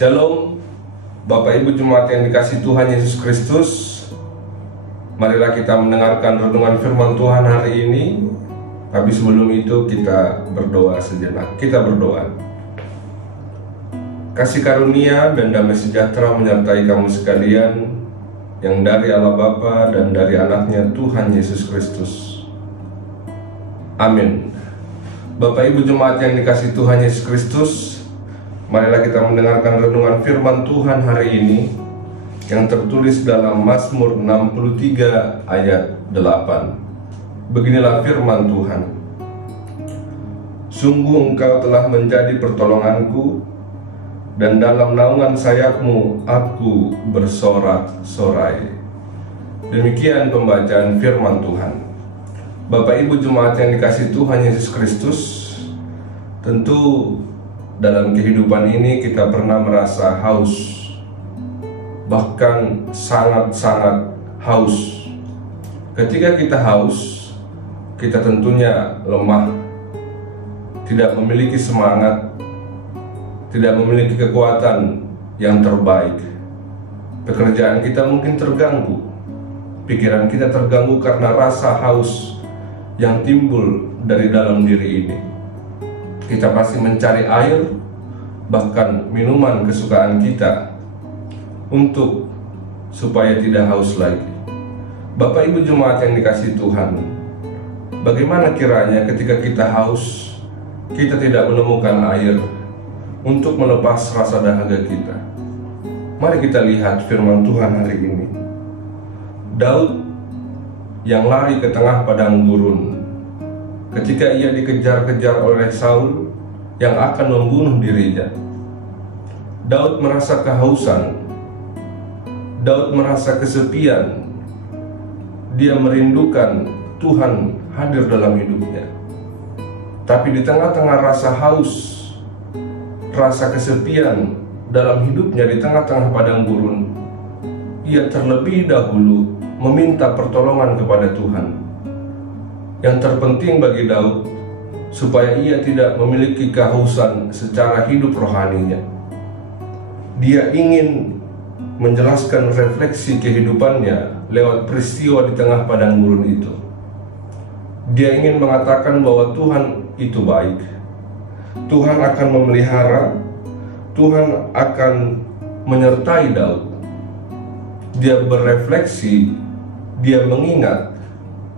Shalom, Bapak Ibu Jemaat yang dikasihi Tuhan Yesus Kristus. Marilah kita mendengarkan renungan firman Tuhan hari ini. Tapi sebelum itu kita berdoa sejenak. Kita berdoa. Kasih karunia dan damai sejahtera menyertai kamu sekalian, yang dari Allah Bapa dan dari anaknya Tuhan Yesus Kristus. Amin. Bapak Ibu Jemaat yang dikasihi Tuhan Yesus Kristus, marilah kita mendengarkan renungan firman Tuhan hari ini yang tertulis dalam Mazmur 63 ayat 8. Beginilah firman Tuhan. Sungguh Engkau telah menjadi pertolonganku, dan dalam naungan sayap-Mu aku bersorak-sorai. Demikian pembacaan firman Tuhan. Bapak Ibu Jemaat yang dikasihi Tuhan Yesus Kristus, tentu dalam kehidupan ini kita pernah merasa haus, bahkan sangat-sangat haus. Ketika kita haus, kita tentunya lemah, tidak memiliki semangat, tidak memiliki kekuatan yang terbaik. Pekerjaan kita mungkin terganggu, pikiran kita terganggu karena rasa haus yang timbul dari dalam diri ini. Kita pasti mencari air, bahkan minuman kesukaan kita, untuk supaya tidak haus lagi. Bapak Ibu Jemaat yang dikasihi Tuhan, bagaimana kiranya ketika kita haus, kita tidak menemukan air untuk melepas rasa dahaga kita? Mari kita lihat firman Tuhan hari ini. Daud yang lari ke tengah padang gurun ketika ia dikejar-kejar oleh Saul yang akan membunuh dirinya. Daud merasa kehausan, Daud merasa kesepian. Dia merindukan Tuhan hadir dalam hidupnya. Tapi di tengah-tengah rasa haus, rasa kesepian dalam hidupnya, di tengah-tengah padang gurun, ia terlebih dahulu meminta pertolongan kepada Tuhan. Yang terpenting bagi Daud, supaya ia tidak memiliki kehausan secara hidup rohaninya. Dia ingin menjelaskan refleksi kehidupannya lewat peristiwa di tengah padang gurun itu. Dia ingin mengatakan bahwa Tuhan itu baik. Tuhan akan memelihara, Tuhan akan menyertai Daud. Dia berefleksi, dia mengingat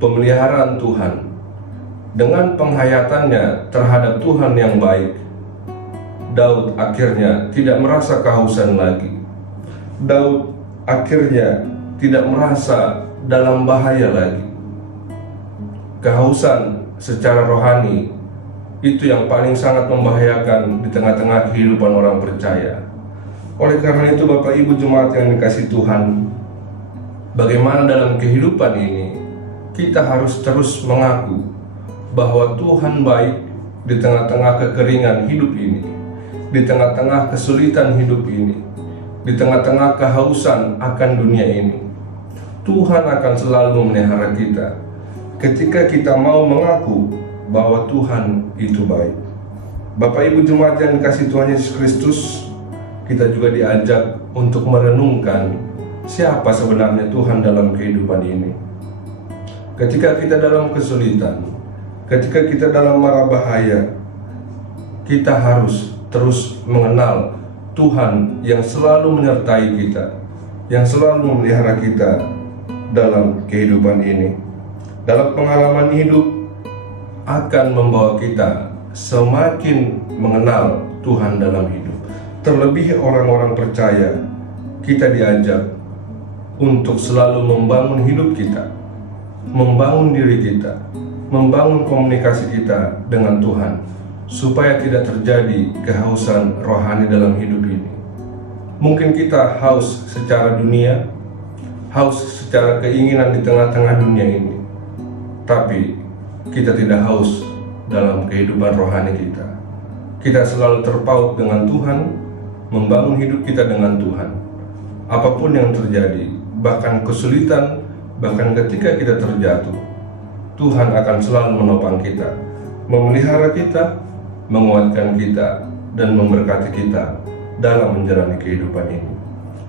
pemeliharaan Tuhan. Dengan penghayatannya terhadap Tuhan yang baik, Daud akhirnya tidak merasa kehausan lagi. Daud akhirnya tidak merasa dalam bahaya lagi. Kehausan secara rohani itu yang paling sangat membahayakan di tengah-tengah kehidupan orang percaya. Oleh karena itu, Bapak Ibu Jemaat yang dikasihi Tuhan, bagaimana dalam kehidupan ini kita harus terus mengaku bahwa Tuhan baik di tengah-tengah kekeringan hidup ini, di tengah-tengah kesulitan hidup ini, di tengah-tengah kehausan akan dunia ini. Tuhan akan selalu memelihara kita ketika kita mau mengaku bahwa Tuhan itu baik. Bapak Ibu Jemaat yang dikasihi Tuhan Yesus Kristus, kita juga diajak untuk merenungkan siapa sebenarnya Tuhan dalam kehidupan ini. Ketika kita dalam kesulitan, ketika kita dalam mara bahaya, kita harus terus mengenal Tuhan yang selalu menyertai kita, yang selalu memelihara kita dalam kehidupan ini. Dalam pengalaman hidup akan membawa kita semakin mengenal Tuhan dalam hidup. Terlebih orang-orang percaya, kita diajak untuk selalu membangun hidup kita, membangun diri kita, membangun komunikasi kita dengan Tuhan, supaya tidak terjadi kehausan rohani dalam hidup ini. Mungkin kita haus secara dunia, haus secara keinginan di tengah-tengah dunia ini, tapi kita tidak haus dalam kehidupan rohani kita. Kita selalu terpaut dengan Tuhan, membangun hidup kita dengan Tuhan. Apapun yang terjadi, bahkan kesulitan, bahkan ketika kita terjatuh, Tuhan akan selalu menopang kita, memelihara kita, menguatkan kita, dan memberkati kita dalam menjalani kehidupan ini.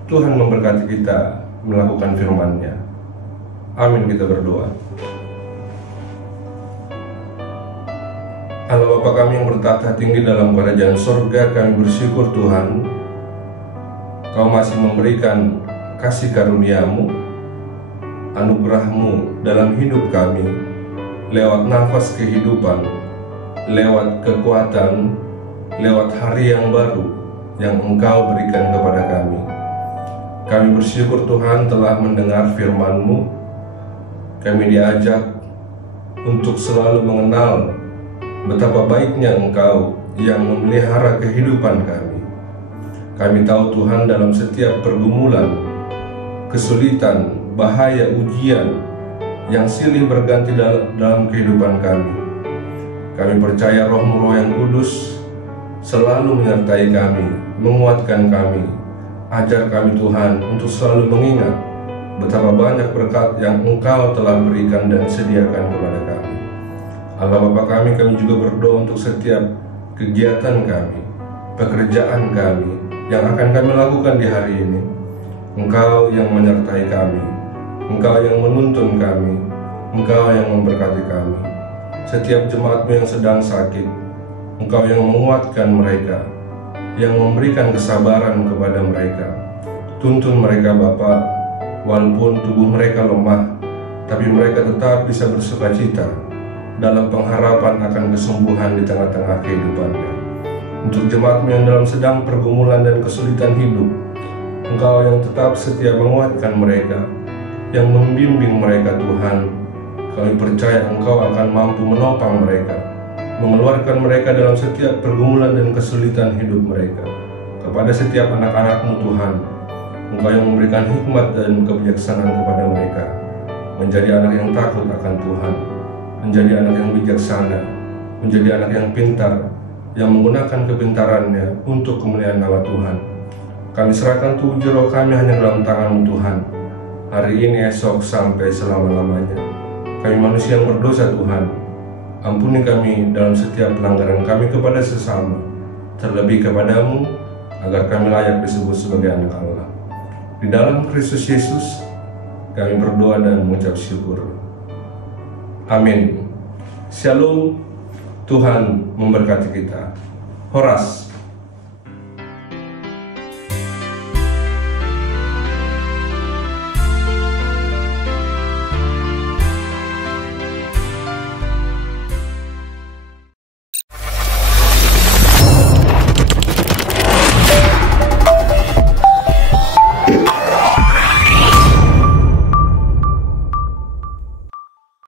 Tuhan memberkati kita melakukan firman-Nya. Amin, kita berdoa. Allah Bapa kami yang bertata tinggi dalam kerajaan surga, kami bersyukur Tuhan, Kau masih memberikan kasih karunia-Mu, anugerah-Mu dalam hidup kami, lewat nafas kehidupan, lewat kekuatan, lewat hari yang baru yang Engkau berikan kepada kami. Kami bersyukur Tuhan telah mendengar firman-Mu. Kami diajak untuk selalu mengenal betapa baiknya Engkau yang memelihara kehidupan kami. Kami tahu Tuhan dalam setiap pergumulan, kesulitan, bahaya, ujian yang silih berganti dalam kehidupan kami. Kami percaya Roh-Mu, Roh yang kudus, selalu menyertai kami, menguatkan kami. Ajar kami Tuhan untuk selalu mengingat betapa banyak berkat yang Engkau telah berikan dan sediakan kepada kami. Allah Bapa kami juga berdoa untuk setiap kegiatan kami, pekerjaan kami yang akan kami lakukan di hari ini. Engkau yang menyertai kami, Engkau yang menuntun kami, Engkau yang memberkati kami. Setiap jemaat-Mu yang sedang sakit, Engkau yang menguatkan mereka, yang memberikan kesabaran kepada mereka. Tuntun mereka Bapa, walaupun tubuh mereka lemah, tapi mereka tetap bisa bersukacita dalam pengharapan akan kesembuhan di tengah-tengah kehidupannya. Untuk jemaat-Mu yang dalam sedang pergumulan dan kesulitan hidup, Engkau yang tetap setia menguatkan mereka, yang membimbing mereka Tuhan. Kami percaya Engkau akan mampu menopang mereka, mengeluarkan mereka dalam setiap pergumulan dan kesulitan hidup mereka. Kepada setiap anak-anak-Mu Tuhan, Engkau yang memberikan hikmat dan kebijaksanaan kepada mereka, menjadi anak yang takut akan Tuhan, menjadi anak yang bijaksana, menjadi anak yang pintar, yang menggunakan kepintarannya untuk kemuliaan nama Tuhan. Kami serahkan tujuh roh kami hanya dalam tangan-Mu Tuhan, hari ini, esok, sampai selama-lamanya. Kami manusia yang berdosa Tuhan, ampuni kami dalam setiap pelanggaran kami kepada sesama, terlebih kepadamu, agar kami layak disebut sebagai anak Allah. Di dalam Kristus Yesus, kami berdoa dan mengucap syukur. Amin. Shalom. Tuhan memberkati kita. Horas.